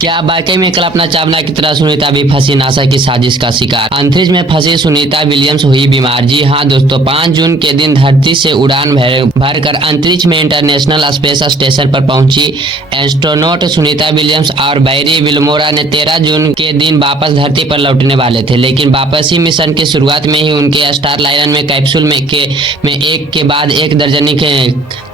क्या वाकई में कल्पना चावला की तरह सुनीता भी फंसी नासा की साजिश का शिकार? अंतरिक्ष में फंसी सुनीता विलियम्स हुई बीमार। जी हाँ दोस्तों, 5 जून के दिन धरती से उड़ान भरकर अंतरिक्ष में इंटरनेशनल स्पेस स्टेशन पर पहुंची एस्ट्रोनॉट सुनीता विलियम्स और बैरी विल्मोरा ने 13 जून के दिन वापस धरती पर लौटने वाले थे, लेकिन वापसी मिशन की शुरुआत में ही उनके स्टार लाइनर में कैप्सूल में एक के बाद एक दर्जनी के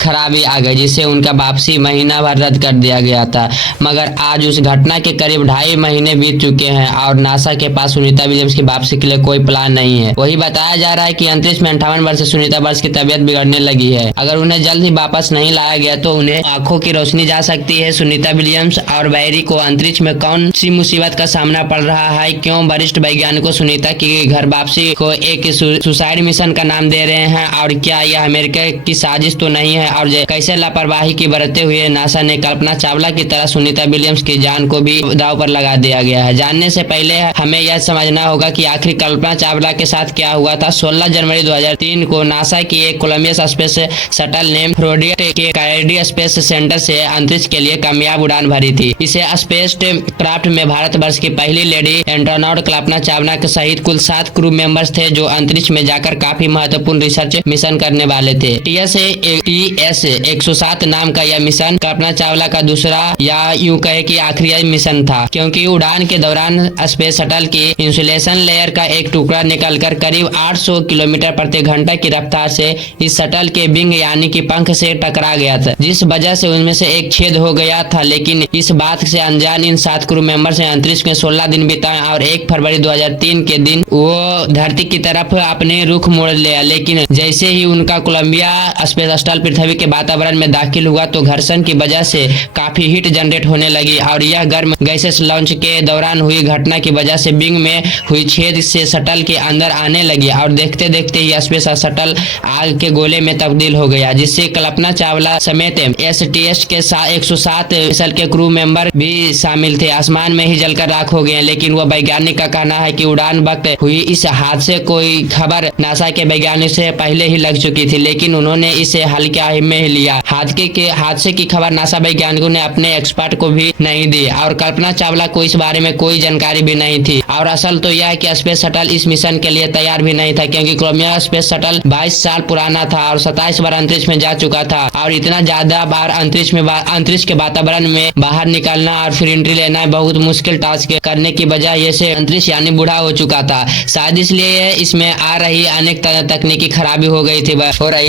खराबी आ गई, जिससे उनका वापसी महीना भर रद्द कर दिया गया था। मगर आज उस घटना के करीब 2.5 महीने बीत चुके हैं और नासा के पास सुनीता विलियम्स की वापसी के लिए कोई प्लान नहीं है। वही बताया जा रहा है कि अंतरिक्ष में 58 वर्ष से सुनीता विलियम्स की तबीयत बिगड़ने लगी है। अगर उन्हें जल्द ही वापस नहीं लाया गया तो उन्हें आंखों की रोशनी जा सकती है। सुनीता विलियम्स और बैरी को अंतरिक्ष में कौन सी मुसीबत का सामना पड़ रहा है? क्यों वरिष्ठ वैज्ञानिकों सुनीता की घर वापसी को एक सुसाइड मिशन का नाम दे रहे हैं? और क्या यह अमेरिका की साजिश तो नहीं है? और कैसे लापरवाही की बरतते हुए नासा ने कल्पना चावला की तरह सुनीता विलियम्स की जान को भी दांव पर लगा दिया गया है? जानने से पहले हमें यह समझना होगा कि आखिर कल्पना चावला के साथ क्या हुआ था। 16 जनवरी 2003 को नासा की एक कोलंबिया स्पेस शटल ने फ्लोरिडा के कैनेडी स्पेस सेंटर से अंतरिक्ष के लिए कामयाब उड़ान भरी थी। इसे स्पेस क्राफ्ट में भारतवर्ष की पहली लेडी एस्ट्रोनॉट कल्पना चावला के सहित कुल 7 क्रू मेंबर्स थे, जो अंतरिक्ष में जाकर काफी महत्वपूर्ण रिसर्च मिशन करने वाले थे। TS 107 नाम का यह मिशन कल्पना चावला का दूसरा या यूं कहे कि आखिरी मिशन था, क्योंकि उड़ान के दौरान स्पेस शटल की इंसुलेशन लेयर का एक टुकड़ा निकलकर करीब 800 किलोमीटर प्रति घंटा की रफ्तार से इस शटल के विंग यानी कि पंख से टकरा गया था, जिस वजह से उनमें से एक छेद हो गया था। लेकिन इस बात से अनजान इन 7 क्रू मेंबर्स ने अंतरिक्ष में 16 दिन बिताए और 1 फरवरी 2003 के दिन वो धरती की तरफ अपने रुख मोड़ लिया। लेकिन जैसे ही उनका कोलंबिया स्पेस शटल पृथ्वी के वातावरण में दाखिल हुआ तो घर्षण की वजह से काफी हीट जनरेट होने लगी और यह गर्म गैसेस लॉन्च के दौरान हुई घटना की वजह से विंग में हुई छेद से शटल के अंदर आने लगी और देखते देखते ही स्पेस शटल आग के गोले में तब्दील हो गया, जिससे कल्पना चावला समेत STS के 107 मिशन के क्रू मेंबर भी शामिल थे आसमान में ही जलकर राख हो गए। लेकिन वह वैज्ञानिक का कहना है कि उड़ान वक्त हुई इस हादसे कोई खबर नासा के वैज्ञानिक से पहले ही लग चुकी थी, लेकिन उन्होंने इसे हल्के में ही लिया। हादसे की खबर नासा वैज्ञानिकों ने अपने एक्सपर्ट को भी नहीं दी और कल्पना चावला को इस बारे में कोई जानकारी भी नहीं थी। और असल तो यह है कि स्पेस शटल इस मिशन के लिए तैयार भी नहीं था, क्योंकि कोलंबिया स्पेस शटल 22 साल पुराना था और 27 बार अंतरिक्ष में जा चुका था और इतना ज्यादा बार अंतरिक्ष के वातावरण में बाहर निकलना और फिर एंट्री लेना बहुत मुश्किल टास्क करने की वजह से अंतरिक्ष यानी बूढ़ा हो चुका था। शायद इसलिए इसमें आ रही अनेक तकनीकी खराबी हो रही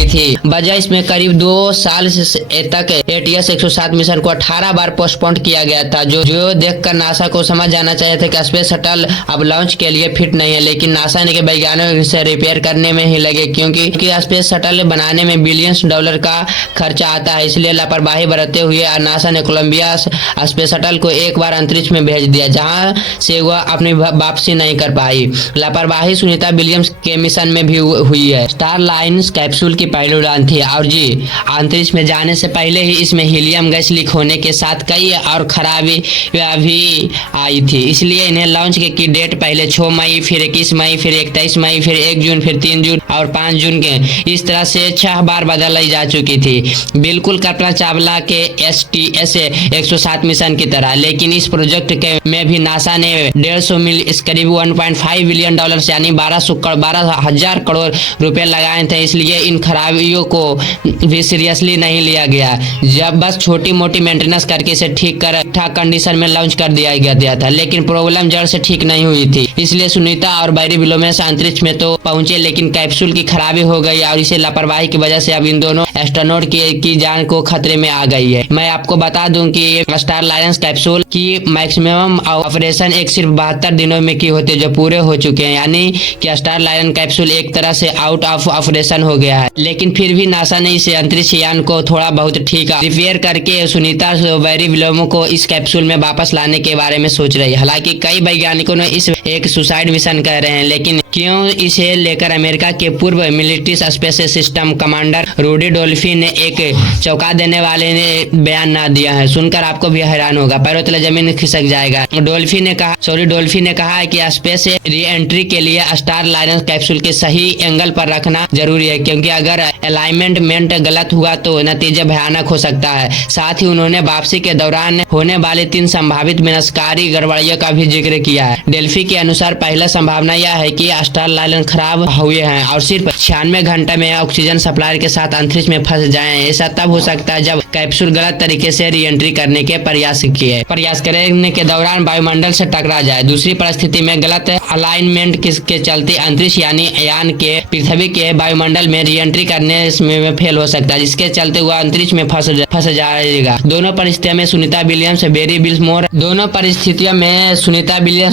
थी। वजह इसमें करीब 2 साल तक ATS 107 मिशन को 18 बार पोस्टपोन किया गया था, जो देखकर नासा को समझ जाना चाहिए था कि स्पेस शटल अब लॉन्च के लिए फिट नहीं है। लेकिन नासा ने वैज्ञानिक इसे रिपेयर करने में ही लगे, क्योंकि स्पेस शटल बनाने में बिलियंस डॉलर का खर्चा आता है। इसलिए लापरवाही बरतते हुए नासा ने कोलंबिया स्पेस शटल को एक बार अंतरिक्ष में भेज दिया, जहां से वह अपनी वापसी नहीं कर पाई। लापरवाही सुनीता विलियम्स के मिशन में भी हुई है। स्टार लाइनर कैप्सूल की पहली उड़ान थी और अंतरिक्ष में जाने से पहले ही इसमें हीलियम गैस लीक होने के साथ कई और खराबी भी आई थी। इसलिए इन्हें लॉन्च की डेट पहले 6 मई, फिर 21 मई, फिर 31 मई, फिर 1 जून, फिर 3 जून और 5 जून के इस तरह से 6 बार बदलाई जा चुकी थी, बिल्कुल कल्पना चावला के STS 107 मिशन की तरह। लेकिन इस प्रोजेक्ट में भी नासा ने 150 करीब 1.5 बिलियन डॉलर यानी 12,000 करोड़ रुपए लगाए थे। इसलिए इन खराबियों को भी सीरियसली नहीं लिया गया, जब बस छोटी मोटी मेंटेनेंस करके इसे ठीक कंडीशन में लॉन्च कर दिया गया था। लेकिन प्रॉब्लम जड़ से ठीक नहीं हुई थी, इसलिए सुनीता और बैरी विलियम्स अंतरिक्ष में तो पहुंचे, लेकिन कैप्सूल की खराबी हो गई और इसे लापरवाही की वजह से अब इन दोनों एस्ट्रोनॉट की जान को खतरे में आ गई है। मैं आपको बता दूं कि स्टार लायंस कैप्सूल की मैक्सिमम ऑपरेशन सिर्फ 72 दिनों में की होती है, जो पूरे हो चुके हैं, यानी कि स्टार लायन कैप्सूल एक तरह से आउट ऑफ ऑपरेशन हो गया है। लेकिन फिर भी नासा ने इस अंतरिक्ष यान को थोड़ा बहुत ठीक रिपेयर करके सुनीता बैरी विलियम्स को इस कैप्सूल में वापस लाने के बारे में सोच रही है। हालांकि कई वैज्ञानिकों ने इस एक सुसाइड मिशन कह रहे हैं, लेकिन क्यों इसे लेकर अमेरिका के पूर्व military space system commander Rudy Ridolfi ने एक चौंका देने वाले ने बयान ना दिया है। सुनकर आपको भी हैरान होगा, पैरों तले जमीन खिसक जाएगा। डोल्फी ने कहा है कि स्पेस से री एंट्री के लिए स्टार लाइनर कैप्सूल के सही एंगल पर रखना जरूरी है, क्योंकि अगर अलाइनमेंट गलत हुआ तो नतीजा भयानक हो सकता है। साथ ही उन्होंने वापसी के दौरान होने वाले 3 संभावित विनाशकारी गड़बड़ियों का भी जिक्र किया है। डेल्फी के अनुसार पहला संभावना यह है कि स्टार लाइनर खराब हुए हैं और सिर्फ 96 घंटे में ऑक्सीजन सप्लाई के साथ अंतरिक्ष में फंस जाएं। ऐसा तब हो सकता है जब कैप्सूल गलत तरीके से री एंट्री करने के प्रयास करने के दौरान वायुमंडल से टकरा जाए। दूसरी परिस्थिति में गलत अलाइनमेंट के चलते अंतरिक्ष यान के पृथ्वी के वायुमंडल में री एंट्री करने में फेल हो सकता है, जिसके चलते वह अंतरिक्ष में फंस जाएगा। दोनों परिस्थितियों में सुनीता विलियम्स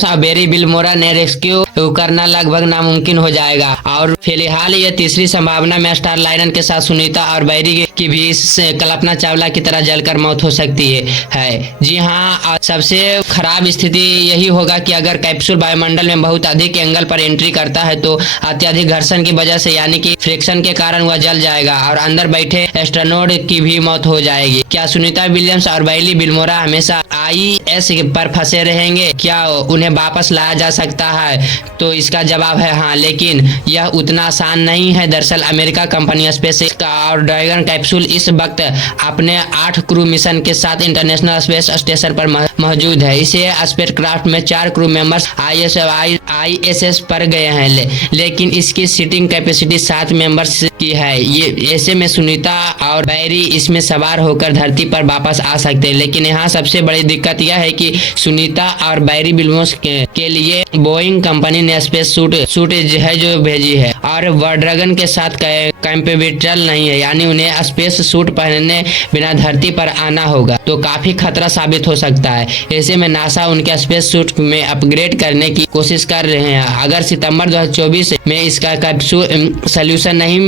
और बेरी बिलमोरा ने रेस्क्यू करना लगभग नामुमकिन हो जाएगा। और फिलहाल यह तीसरी संभावना में स्टार लाइनर के साथ सुनीता और बेरी की भी कल्पना चावला की तरह जलकर मौत हो सकती है। जी हाँ, सबसे खराब स्थिति यही होगा कि अगर कैप्सूल वायुमंडल में बहुत अधिक एंगल पर एंट्री करता है तो अत्यधिक घर्षण की वजह से यानी कि फ्रिक्शन के कारण वह जल जाएगा और अंदर बैठे एस्ट्रोनॉट की भी मौत हो जाएगी। क्या सुनीता विलियम्स और बेरी बिलमोरा हमेशा IS पर फंसे रहेंगे? क्या उन्हें वापस लाया जा सकता है? तो इसका जवाब है हाँ, लेकिन यह उतना आसान नहीं है। दरअसल अमेरिका कंपनी स्पेस और ड्रैगन कैप्सूल इस वक्त अपने 8 क्रू मिशन के साथ इंटरनेशनल स्पेस स्टेशन पर मौजूद है। इसे स्पेसक्राफ्ट में 4 क्रू मेंबर्स ISS पर गए हैं, लेकिन इसकी सीटिंग कैपेसिटी 7 मेंबर्स की है। ये ऐसे में सुनीता और बेरी इसमें सवार होकर धरती पर वापस आ सकते हैं, लेकिन यहाँ सबसे बड़ी दिक्कत यह है कि सुनीता और बेरी बिलमोस के लिए बोइंग कंपनी ने स्पेस सूट है जो भेजी है और ड्रैगन के साथ कंपेटिबल नहीं है, यानी उन्हें स्पेस सूट पहनने बिना धरती पर आना होगा, तो काफी खतरा साबित हो सकता है। ऐसे में नासा उनके स्पेस सूट में अपग्रेड करने की कोशिश कर रहे हैं। अगर सितंबर 2024 में इसका सोल्यूशन नहीं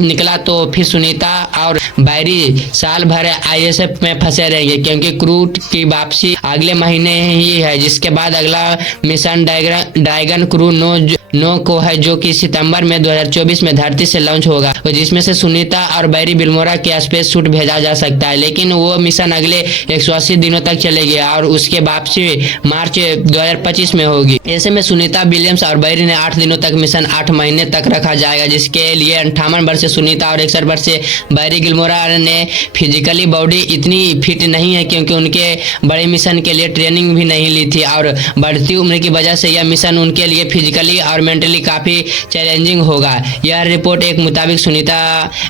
निकला तो फिर सुनीता और बेरी साल भर ISS में फंसे रहेंगे, क्योंकि क्रू की वापसी अगले महीने ही है, जिसके बाद अगला मिशन ड्रैगन क्रू 9 को है, जो कि सितंबर में 2024 में धरती से लॉन्च होगा, जिसमें से सुनीता और बेरी बिलमोरा के स्पेस सूट भेजा जा सकता है, लेकिन वो मिशन अगले 180 दिनों तक चलेगी और उसके वापसी मार्च 2025 में होगी। ऐसे में सुनीता विलियम्स और बेरी ने 8 दिनों तक मिशन 8 महीने तक रखा जाएगा, जिसके लिए 58 वर्षीय सुनीता और 61 वर्षीय बेरी बिलमोरा ने फिजिकली बॉडी इतनी फिट नहीं है, क्योंकि उनके बड़े मिशन के लिए ट्रेनिंग भी नहीं ली थी और बढ़ती उम्र की वजह से यह मिशन उनके लिए फिजिकली और मेंटली काफी चैलेंजिंग होगा। यह रिपोर्ट एक मुताबिक सुनीता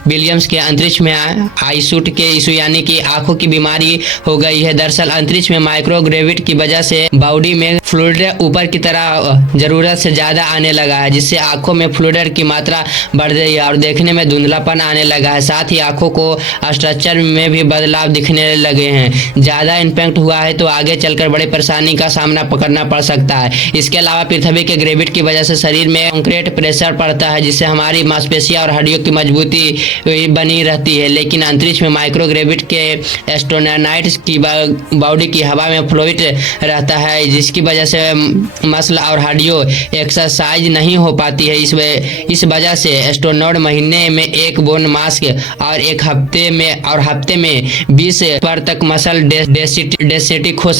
विलियम्स के अंतरिक्ष में आई सूट के इशू यानी कि आंखों की बीमारी हो गई है। दरअसल अंतरिक्ष में माइक्रोग्रेविटी की वजह से बॉडी में फ्लूइड ऊपर की तरह जरूरत से ज्यादा आने लगा है, जिससे आंखों में फ्लूइड की मात्रा बढ़ रही है और देखने में धुंधलापन आने लगा है। साथ ही आंखों को स्ट्रक्चर में भी बदलाव दिखने लगे हैं। ज्यादा इम्पैक्ट हुआ है तो आगे चलकर बड़ी परेशानी का सामना करना पड़ सकता है। इसके अलावा पृथ्वी के ग्रेविटी की वजह से शरीर में कंक्रीट प्रेशर पड़ता है, जिससे हमारी मांसपेशियां और हड्डियों की मजबूती बनी रहती है। लेकिन अंतरिक्ष में माइक्रोग्रेविटी के एस्ट्रोनॉट्स की बॉडी की हवा में फ्लूइड रहता है, जिसकी वजह से मसल और हड्डियों एक्सरसाइज नहीं हो पाती है। इस वजह से एस्ट्रोनॉट महीने में एक बोन मास्क और हफ्ते में 20 पर तक मसल डेंसिटी खो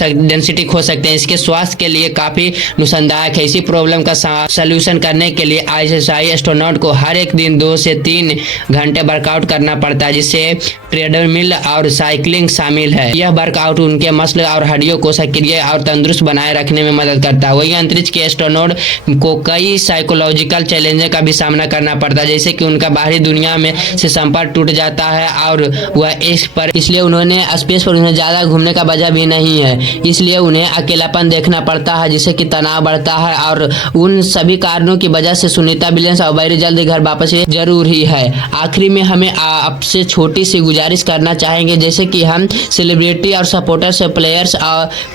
सकते हैं। इसके स्वास्थ्य के लिए काफी नुकसानदायक है। इसी प्रॉब्लम का सोल्यूशन करने के लिए ISS एस्ट्रोनॉट को हर एक दिन 2 से 3 घंटे वर्कआउट करना पड़ता है, जिससे ट्रेडमिल और साइकिलिंग शामिल है। यह वर्कआउट उनके मसल और हड्डियों को सक्रिय और तंदुरुस्त बनाए रखने में मदद करता है। वही अंतरिक्ष के एस्ट्रोनॉट को कई साइकोलॉजिकल चैलेंज का भी सामना करना पड़ता है, जैसे कि उनका बाहरी दुनिया में से संपर्क टूट जाता है और वह इसलिए उन्होंने स्पेस पर उन्हें ज्यादा घूमने का वजह भी नहीं है, इसलिए उन्हें अकेलापन देखना पड़ता है, जिससे कि तनाव बढ़ता है। और उन सभी कारणों की वजह से सुनीता विलियम्स और बेरी जल्दी घर वापस जरूर ही है। आखिरी में हमें आपसे छोटी सी गुजारिश गुजारिश करना चाहेंगे जैसे कि हम सेलिब्रिटी और सपोर्टर्स प्लेयर्स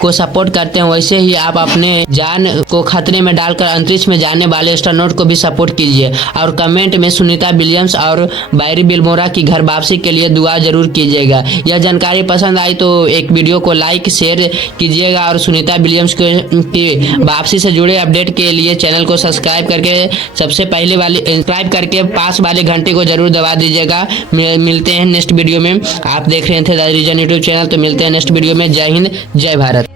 को सपोर्ट करते हैं, वैसे ही आप अपने जान को खतरे में डालकर अंतरिक्ष में जाने वाले एस्ट्रोनॉट को भी सपोर्ट कीजिए। और कमेंट में सुनीता विलियम्स और बैरी बिल्मोरा की घर वापसी के लिए दुआ जरूर कीजिएगा। यह जानकारी पसंद आई तो एक वीडियो को लाइक शेयर कीजिएगा और सुनीता विलियम्स की वापसी से जुड़े अपडेट के लिए चैनल को सब्सक्राइब करके सबसे पहले वाली सब्सक्राइब करके पास वाले घंटे को जरूर दबा दीजिएगा। मिलते हैं नेक्स्ट वीडियो में। आप देख रहे थे द रीजन यूट्यूब चैनल, तो मिलते हैं नेक्स्ट वीडियो में। जय हिंद, जय भारत।